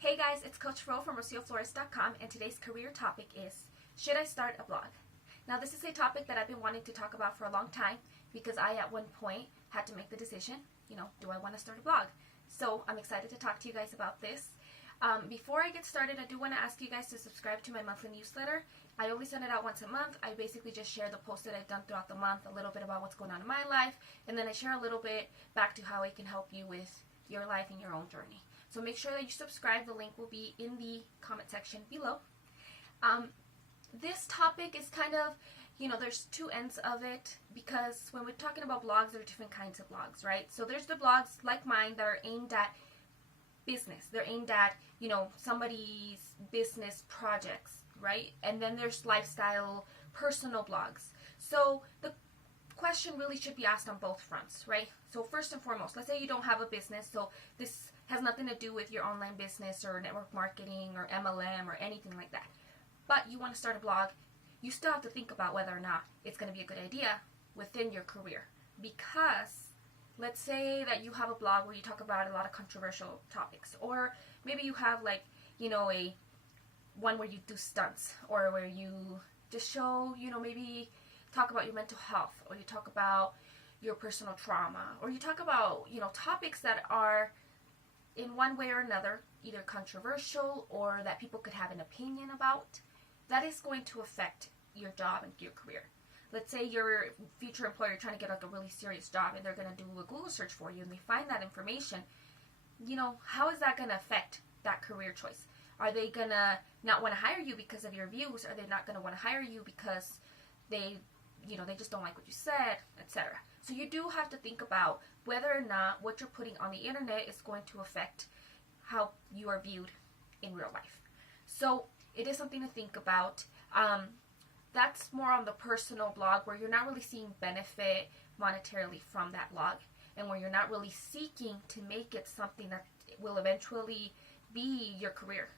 Hey guys, it's Coach Ro from RocioFlores.com, and today's career topic is, should I start a blog? Now this is a topic that I've been wanting to talk about for a long time because I at one point had to make the decision, do I want to start a blog? So I'm excited to talk to you guys about this. Before I get started, I do want to ask you guys to subscribe to my monthly newsletter. I only send it out once a month. I basically just share the posts that I've done throughout the month, a little bit about what's going on in my life, and then I share a little bit back to how I can help you with your life and your own journey. So make sure that you subscribe. The link will be in the comment section below. This topic is kind of, there's two ends of it, because when we're talking about blogs, there are different kinds of blogs, right? So there's the blogs like mine that are aimed at business. They're aimed at, somebody's business projects, right? And then there's lifestyle, personal blogs. So the question really should be asked on both fronts, right? So first and foremost, let's say you don't have a business, so this has nothing to do with your online business or network marketing or MLM or anything like that. But you want to start a blog, you still have to think about whether or not it's going to be a good idea within your career. Because let's say that you have a blog where you talk about a lot of controversial topics, or maybe you have a one where you do stunts, or where you just show, maybe talk about your mental health, or you talk about your personal trauma, or you talk about, topics that are in one way or another either controversial or that people could have an opinion about. That is going to affect your job and your career. Let's say your future employer trying to get a really serious job, and they're going to do a Google search for you and they find that information. How is that going to affect that career choice? Are they going to not want to hire you because of your views? Are they not going to want to hire you because they just don't like what you said, etc. So you do have to think about whether or not what you're putting on the internet is going to affect how you are viewed in real life. So it is something to think about. That's more on the personal blog, where you're not really seeing benefit monetarily from that blog, and where you're not really seeking to make it something that will eventually be your career.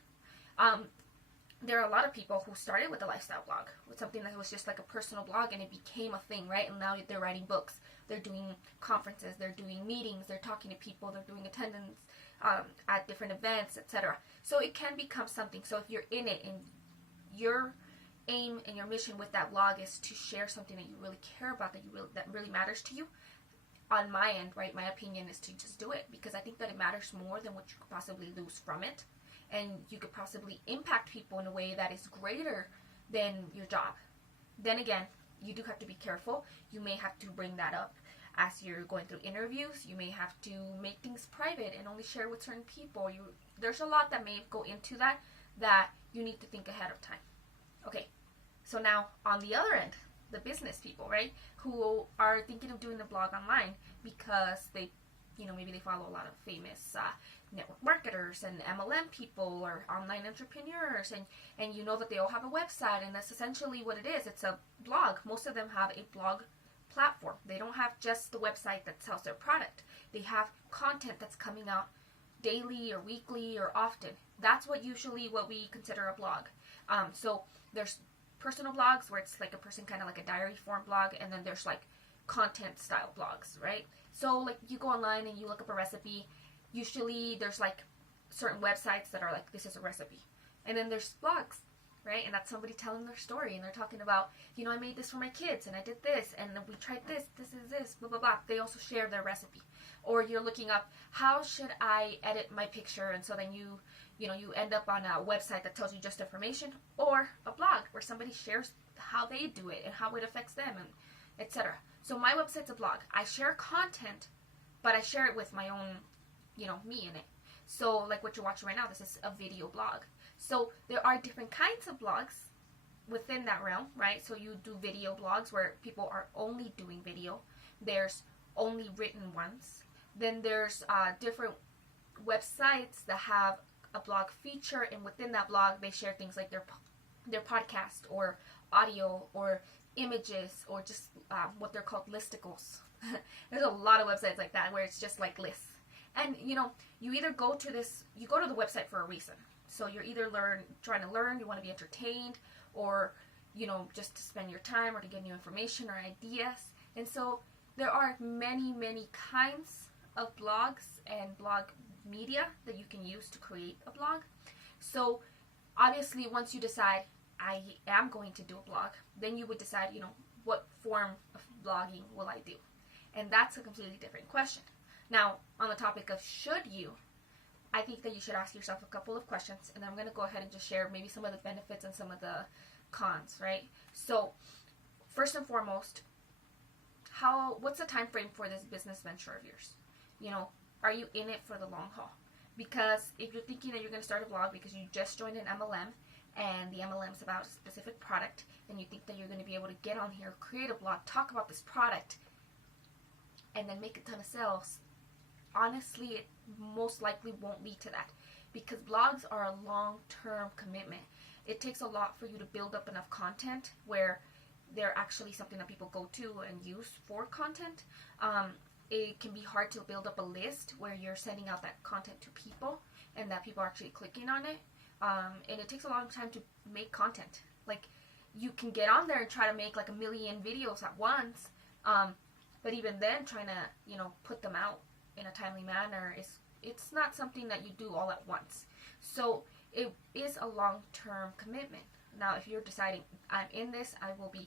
There are a lot of people who started with a lifestyle blog, with something that was just like a personal blog, and it became a thing, right? And now they're writing books, they're doing conferences, they're doing meetings, they're talking to people, they're doing attendance at different events, etc. So it can become something. So if you're in it and your aim and your mission with that blog is to share something that you really care about, that really matters to you, on my end, right, my opinion is to just do it, because I think that it matters more than what you could possibly lose from it. And you could possibly impact people in a way that is greater than your job. Then again, you do have to be careful. You may have to bring that up as you're going through interviews. You may have to make things private and only share with certain people. There's a lot that may go into that you need to think ahead of time. Okay, so now on the other end, the business people, right, who are thinking of doing a blog online because they, maybe they follow a lot of famous network marketers and MLM people or online entrepreneurs, and you know that they all have a website, and that's essentially what it is. It's a blog. Most of them have a blog platform. They don't have just the website that sells their product. They have content that's coming out daily or weekly or often. That's what we consider a blog. So there's personal blogs where it's like a person, kind of like a diary form blog, and then there's like content style blogs, right? So like you go online and you look up a recipe. Usually there's like certain websites that are like, this is a recipe. And then there's blogs, right? And that's somebody telling their story, and they're talking about, I made this for my kids, and I did this, and we tried this is this, blah, blah, blah. They also share their recipe. Or you're looking up, how should I edit my picture? And so then you end up on a website that tells you just information, or a blog where somebody shares how they do it and how it affects them, and etc. So my website's a blog. I share content, but I share it with my own, me in it. So like what you're watching right now, this is a video blog. So there are different kinds of blogs within that realm, right? So you do video blogs where people are only doing video. There's only written ones. Then there's different websites that have a blog feature, and within that blog they share things like their podcast or audio or images, or just what they're called listicles. There's a lot of websites like that where it's just like lists. And you either go to the website for a reason. So you're either trying to learn, you want to be entertained, or just to spend your time or to get new information or ideas. And so there are many, many kinds of blogs and blog media that you can use to create a blog. So obviously, once you decide I am going to do a blog, then you would decide, what form of blogging will I do? And that's a completely different question. Now, on the topic of should you, I think that you should ask yourself a couple of questions, and I'm going to go ahead and just share maybe some of the benefits and some of the cons, right? So, first and foremost, what's the time frame for this business venture of yours? Are you in it for the long haul? Because if you're thinking that you're going to start a blog because you just joined an MLM, and the MLM is about a specific product, and you think that you're going to be able to get on here, create a blog, talk about this product, and then make a ton of sales, honestly, it most likely won't lead to that, because blogs are a long-term commitment. It takes a lot for you to build up enough content where they're actually something that people go to and use for content. It can be hard to build up a list where you're sending out that content to people and that people are actually clicking on it. And it takes a long time to make content. Like, you can get on there and try to make like a million videos at once, but even then, trying to put them out in a timely manner it's not something that you do all at once. So it is a long-term commitment. Now, if you're deciding I'm in this, I will be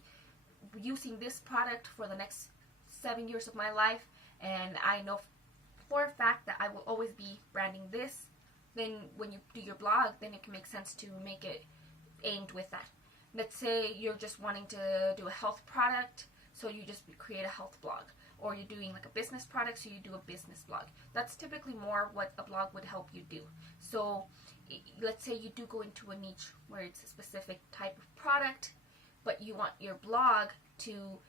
using this product for the next 7 years of my life, and I know for a fact that I will always be branding this, then when you do your blog, then it can make sense to make it aimed with that. Let's say you're just wanting to do a health product, so you just create a health blog. Or you're doing like a business product, so you do a business blog. That's typically more what a blog would help you do. So let's say you do go into a niche where it's a specific type of product, but you want your blog to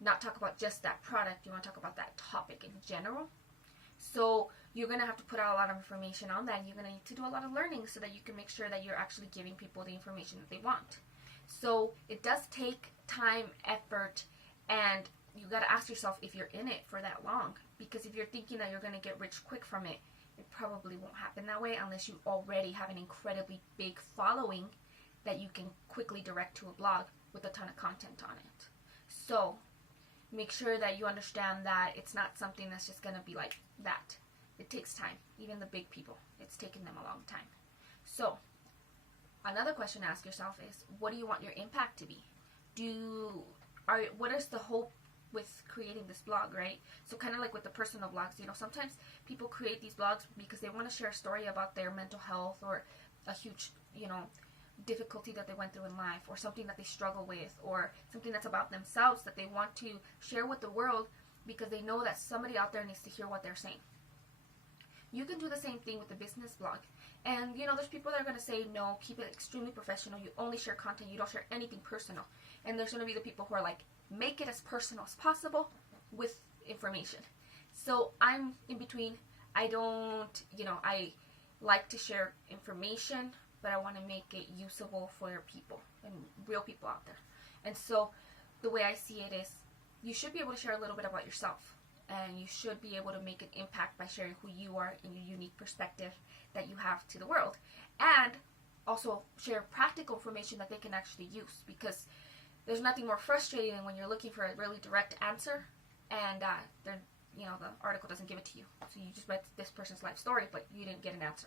not talk about just that product. You want to talk about that topic in general. So you're going to have to put out a lot of information on that. You're going to need to do a lot of learning so that you can make sure that you're actually giving people the information that they want. So it does take time, effort, and you got to ask yourself if you're in it for that long. Because if you're thinking that you're going to get rich quick from it, it probably won't happen that way unless you already have an incredibly big following that you can quickly direct to a blog with a ton of content on it. So make sure that you understand that it's not something that's just going to be like that. It takes time. Even the big people, it's taken them a long time. So another question to ask yourself is, what do you want your impact to be? What is the hope with creating this blog, right? So kind of like with the personal blogs, sometimes people create these blogs because they want to share a story about their mental health or a huge, difficulty that they went through in life, or something that they struggle with, or something that's about themselves that they want to share with the world because they know that somebody out there needs to hear what they're saying. You can do the same thing with the business blog. And, there's people that are going to say, no, keep it extremely professional. You only share content. You don't share anything personal. And there's going to be the people who are like, make it as personal as possible with information. So I'm in between. I don't, I like to share information, but I want to make it usable for people and real people out there. And so the way I see it is, you should be able to share a little bit about yourself. And you should be able to make an impact by sharing who you are and your unique perspective that you have to the world. And also share practical information that they can actually use, because there's nothing more frustrating than when you're looking for a really direct answer and the article doesn't give it to you. So you just read this person's life story, but you didn't get an answer.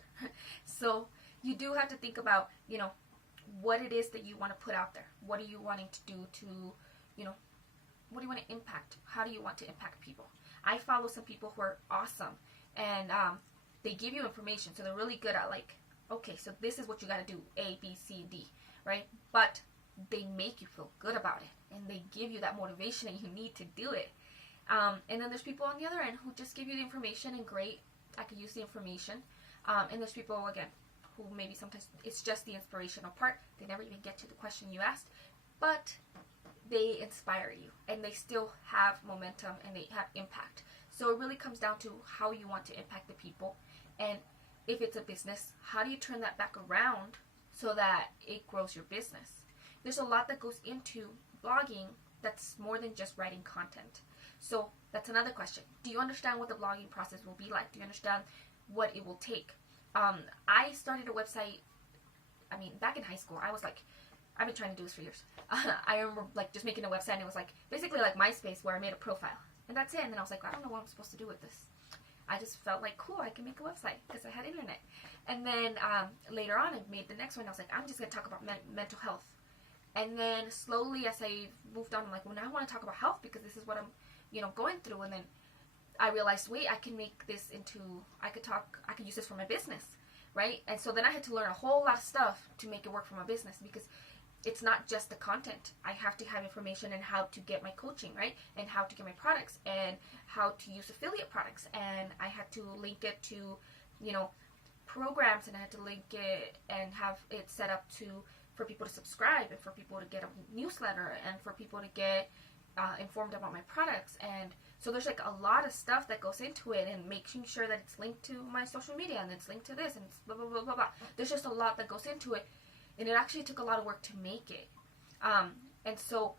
So you do have to think about, what it is that you want to put out there. What are you wanting to do to, what do you want to impact? How do you want to impact people? I follow some people who are awesome, and they give you information, so they're really good at like, okay, so this is what you got to do, A, B, C, D, right? But they make you feel good about it, and they give you that motivation that you need to do it. And then there's people on the other end who just give you the information, and great, I could use the information. And there's people, again, who maybe sometimes it's just the inspirational part. They never even get to the question you asked, but they inspire you, and they still have momentum, and they have impact. So it really comes down to how you want to impact the people. And if it's a business, how do you turn that back around so that it grows your business? There's a lot that goes into blogging that's more than just writing content. So that's another question. Do you understand what the blogging process will be like? Do you understand what it will take? I started a website, back in high school. I was like, I've been trying to do this for years. I remember like just making a website, and it was like basically like MySpace, where I made a profile, and that's it. And then I was like, I don't know what I'm supposed to do with this. I just felt like, cool, I can make a website because I had internet. And then later on, I made the next one. I was like, I'm just going to talk about mental health. And then slowly, as I moved on, I'm like, well, now I want to talk about health because this is what I'm, going through. And then I realized, wait, I can make this into, I could use this for my business, right? And so then I had to learn a whole lot of stuff to make it work for my business, because it's not just the content. I have to have information on how to get my coaching, right? And how to get my products, and how to use affiliate products. And I had to link it to, programs, and I had to link it and have it set up for people to subscribe, and for people to get a newsletter, and for people to get informed about my products. And so there's like a lot of stuff that goes into it, and making sure that it's linked to my social media, and it's linked to this, and it's blah, blah, blah, blah, blah. There's just a lot that goes into it. And it actually took a lot of work to make it. And so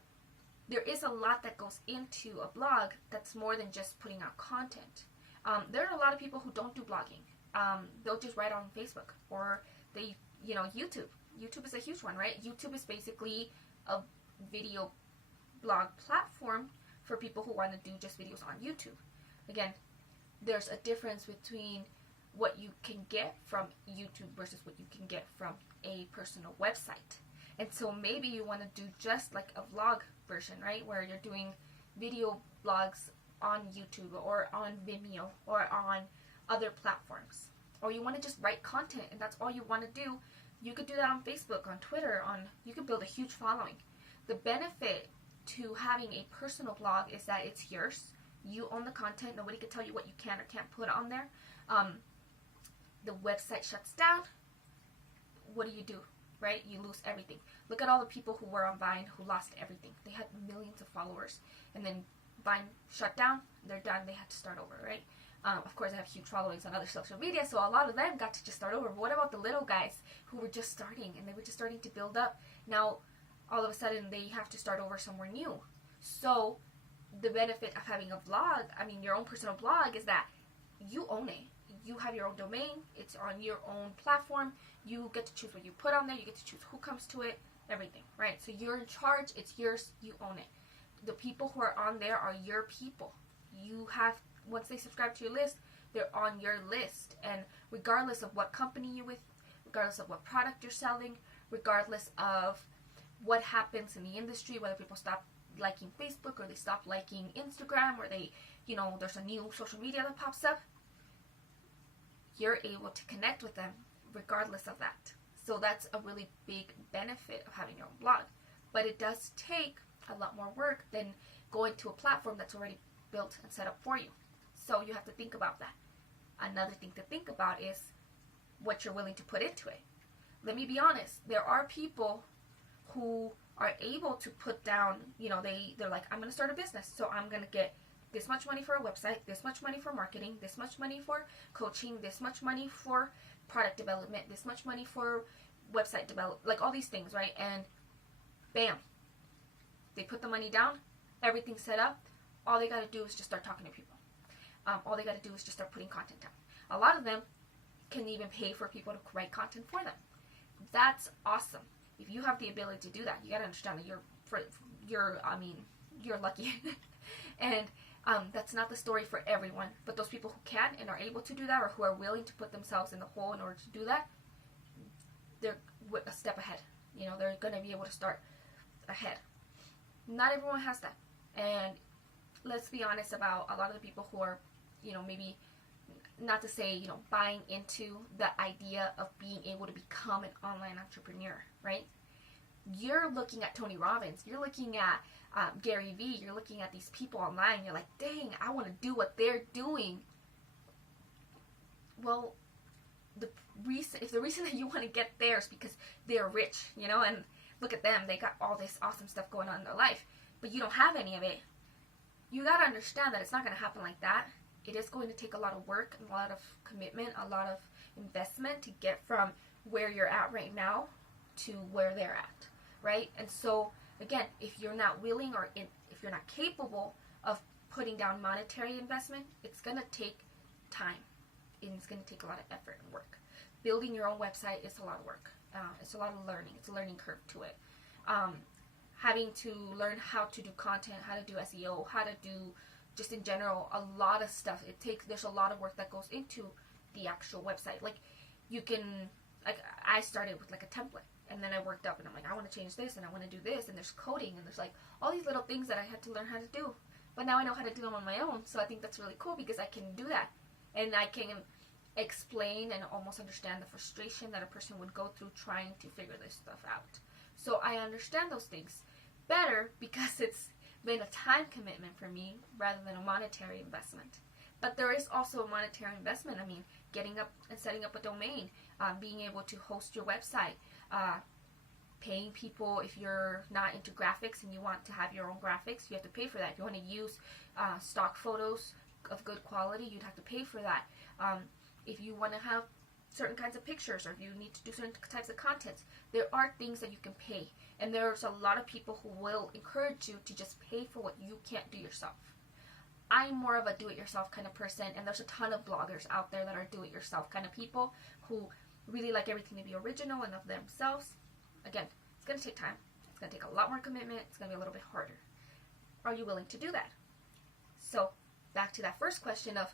there is a lot that goes into a blog that's more than just putting out content. There are a lot of people who don't do blogging. They'll just write on Facebook, or YouTube. YouTube is a huge one, right? YouTube is basically a video blog platform for people who want to do just videos on YouTube. Again, there's a difference between what you can get from YouTube versus what you can get from a personal website. And so maybe you want to do just like a vlog version, right? Where you're doing video blogs on YouTube or on Vimeo or on other platforms. Or you want to just write content and that's all you want to do. You could do that on Facebook, on Twitter, you could build a huge following. The benefit to having a personal blog is that it's yours. You own the content. Nobody can tell you what you can or can't put on there. The website shuts down. What do? Right? You lose everything. Look at all the people who were on Vine who lost everything. They had millions of followers, and then Vine shut down. They're done. They had to start over, right? Of course, I have huge followings on other social media, so a lot of them got to just start over. But what about the little guys who were just starting, and they were just starting to build up? Now, all of a sudden, they have to start over somewhere new. So, the benefit of having a blog, your own personal blog, is that you own it. You have your own domain. It's on your own platform. You get to choose what you put on there. You get to choose who comes to it. Everything, right? So you're in charge. It's yours. You own it. The people who are on there are your people. You have, once they subscribe to your list, they're on your list. And regardless of what company you're with, regardless of what product you're selling, regardless of what happens in the industry, whether people stop liking Facebook or they stop liking Instagram, or they, there's a new social media that pops up, you're able to connect with them regardless of that. So that's a really big benefit of having your own blog. But it does take a lot more work than going to a platform that's already built and set up for you. So you have to think about that. Another thing to think about is what you're willing to put into it. Let me be honest. There are people who are able to put down, they're like, I'm going to start a business, so I'm going to get this much money for a website, this much money for marketing, this much money for coaching, this much money for product development, this much money for website development, like all these things, right? And bam, they put the money down, everything's set up. All they got to do is just start talking to people. All they got to do is just start putting content down. A lot of them can even pay for people to write content for them. That's awesome. If you have the ability to do that, you got to understand that you're lucky. And that's not the story for everyone. But those people who can and are able to do that, or who are willing to put themselves in the hole in order to do that, they're a step ahead. They're going to be able to start ahead. Not everyone has that. And let's be honest about a lot of the people who are, maybe, not to say, buying into the idea of being able to become an online entrepreneur, right? You're looking at Tony Robbins. You're looking at Gary Vee. You're looking at these people online. You're like, dang, I want to do what they're doing. Well, if the reason that you want to get there is because they're rich, and look at them, they got all this awesome stuff going on in their life, but you don't have any of it, you got to understand that it's not going to happen like that. It is going to take a lot of work, a lot of commitment, a lot of investment to get from where you're at right now to where they're at, right? And so, again, if you're not willing, or if you're not capable of putting down monetary investment, it's going to take time, and it's going to take a lot of effort and work. Building your own website is a lot of work. It's a lot of learning. It's a learning curve to it. Having to learn how to do content, how to do SEO, how to do just in general, a lot of stuff. There's a lot of work that goes into the actual website. Like, you can, like, I started with like a template, and then I worked up, and I'm like, I want to change this, and I want to do this, and there's coding, and there's like all these little things that I had to learn how to do. But now I know how to do them on my own, so I think that's really cool because I can do that, and I can explain and almost understand the frustration that a person would go through trying to figure this stuff out. So I understand those things better because it's been a time commitment for me rather than a monetary investment. But there is also a monetary investment. I mean, getting up and setting up a domain, being able to host your website, paying people. If you're not into graphics and you want to have your own graphics, you have to pay for that. If you want to use stock photos of good quality, you'd have to pay for that. If you want to have certain kinds of pictures, or if you need to do certain types of content, there are things that you can pay. And there's a lot of people who will encourage you to just pay for what you can't do yourself. I'm more of a do-it-yourself kind of person, and there's a ton of bloggers out there that are do-it-yourself kind of people who really like everything to be original and of themselves. Again, it's going to take time. It's going to take a lot more commitment. It's going to be a little bit harder. Are you willing to do that? So, back to that first question of,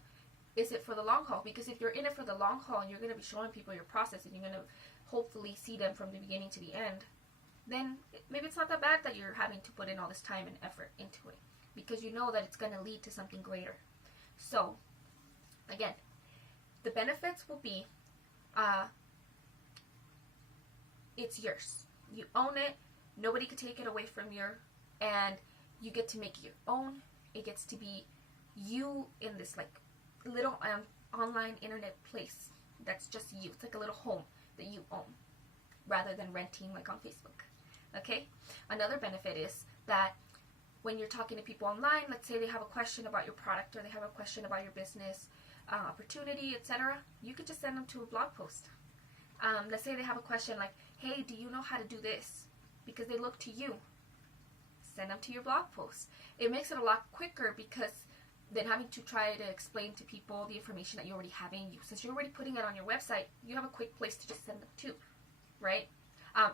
is it for the long haul? Because if you're in it for the long haul and you're going to be showing people your process and you're going to hopefully see them from the beginning to the end, then maybe it's not that bad that you're having to put in all this time and effort into it, because you know that it's going to lead to something greater. So, again, the benefits will be, it's yours. You own it. Nobody can take it away from you, and you get to make it your own. It gets to be you in this like little online internet place that's just you. It's like a little home that you own, rather than renting like on Facebook. Okay? Another benefit is that when you're talking to people online, let's say they have a question about your product, or they have a question about your business opportunity, etc., you could just send them to a blog post. Let's say they have a question like, hey, do you know how to do this? Because they look to you. Send them to your blog post. It makes it a lot quicker, because than having to try to explain to people the information that you already have in you. Since you're already putting it on your website, you have a quick place to just send them to, right?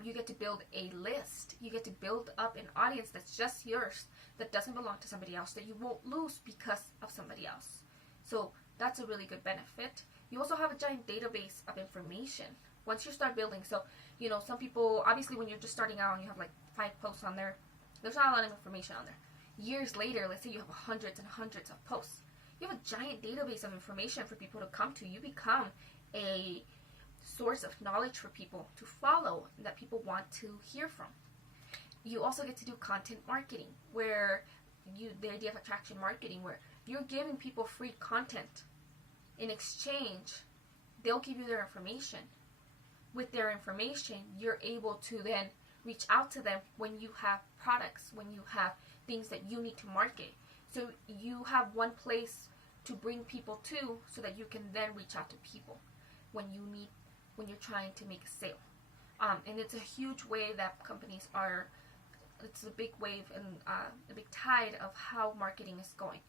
You get to build a list. You get to build up an audience that's just yours, that doesn't belong to somebody else, that you won't lose because of somebody else. So that's a really good benefit. You also have a giant database of information once you start building. So, you know, some people, obviously when you're just starting out and you have like 5 posts on there, there's not a lot of information on there. Years later, let's say you have hundreds and hundreds of posts. You have a giant database of information for people to come to. You become a source of knowledge for people to follow, that people want to hear from. You also get to do content marketing, where the idea of attraction marketing, where you're giving people free content. In exchange, they'll give you their information. With their information, you're able to then reach out to them when you have products, when you have things that you need to market. So you have one place to bring people to, so that you can then reach out to people when you're trying to make a sale. And it's a huge way that companies are, it's a big wave and a big tide of how marketing is going.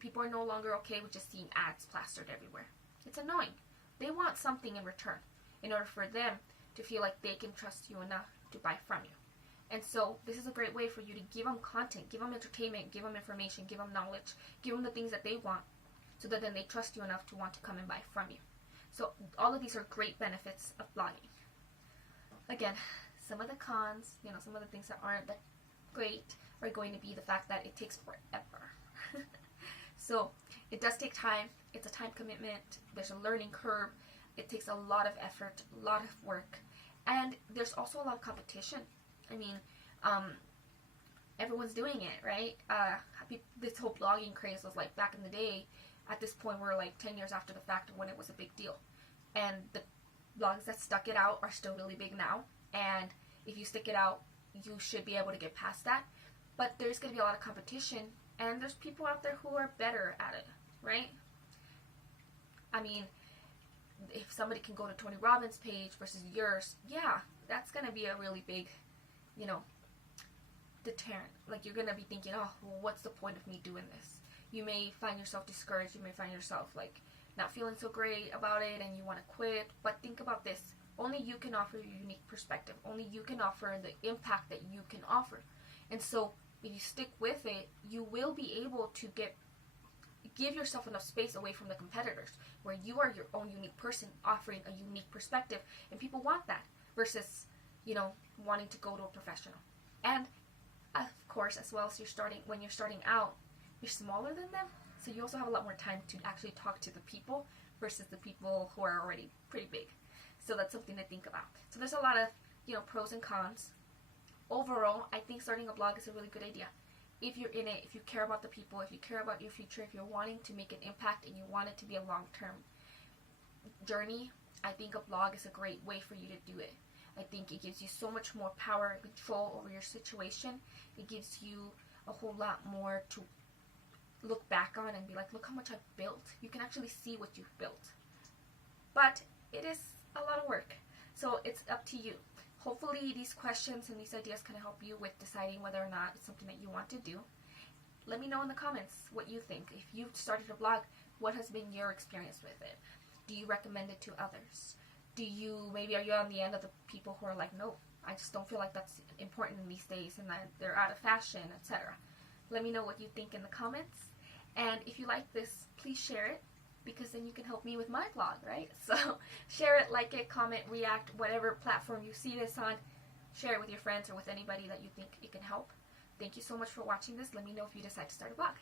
People are no longer okay with just seeing ads plastered everywhere. It's annoying. They want something in return in order for them to feel like they can trust you enough to buy from you. And so this is a great way for you to give them content, give them entertainment, give them information, give them knowledge, give them the things that they want, so that then they trust you enough to want to come and buy from you. So all of these are great benefits of blogging. Again, some of the cons, some of the things that aren't that great are going to be the fact that it takes forever. So it does take time. It's a time commitment. There's a learning curve. It takes a lot of effort, a lot of work. And there's also a lot of competition. I mean, everyone's doing it, right? This whole blogging craze was like back in the day. At this point, we're like 10 years after the fact of when it was a big deal. And the blogs that stuck it out are still really big now. And if you stick it out, you should be able to get past that. But there's going to be a lot of competition. And there's people out there who are better at it, right? I mean, if somebody can go to Tony Robbins' page versus yours, yeah, that's going to be a really big, deterrent. Like, you're going to be thinking, oh, well, what's the point of me doing this? You may find yourself discouraged. You may find yourself, like, not feeling so great about it and you want to quit. But think about this. Only you can offer your unique perspective. Only you can offer the impact that you can offer. And so, if you stick with it, you will be able to get give yourself enough space away from the competitors where you are your own unique person offering a unique perspective, and people want that versus, wanting to go to a professional. And of course, as well as when you're starting out, you're smaller than them, so you also have a lot more time to actually talk to the people versus the people who are already pretty big. So that's something to think about. So there's a lot of, pros and cons. Overall, I think starting a blog is a really good idea. If you're in it, if you care about the people, if you care about your future, if you're wanting to make an impact and you want it to be a long-term journey, I think a blog is a great way for you to do it. I think it gives you so much more power and control over your situation. It gives you a whole lot more to look back on and be like, look how much I've built. You can actually see what you've built. But it is a lot of work. So it's up to you. Hopefully these questions and these ideas can help you with deciding whether or not it's something that you want to do. Let me know in the comments what you think. If you've started a blog, what has been your experience with it? Do you recommend it to others? Maybe are you on the end of the people who are like, no, I just don't feel like that's important in these days and that they're out of fashion, etc. Let me know what you think in the comments. And if you like this, please share it, because then you can help me with my blog, right? So share it, like it, comment, react, whatever platform you see this on. Share it with your friends or with anybody that you think it can help. Thank you so much for watching this. Let me know if you decide to start a blog.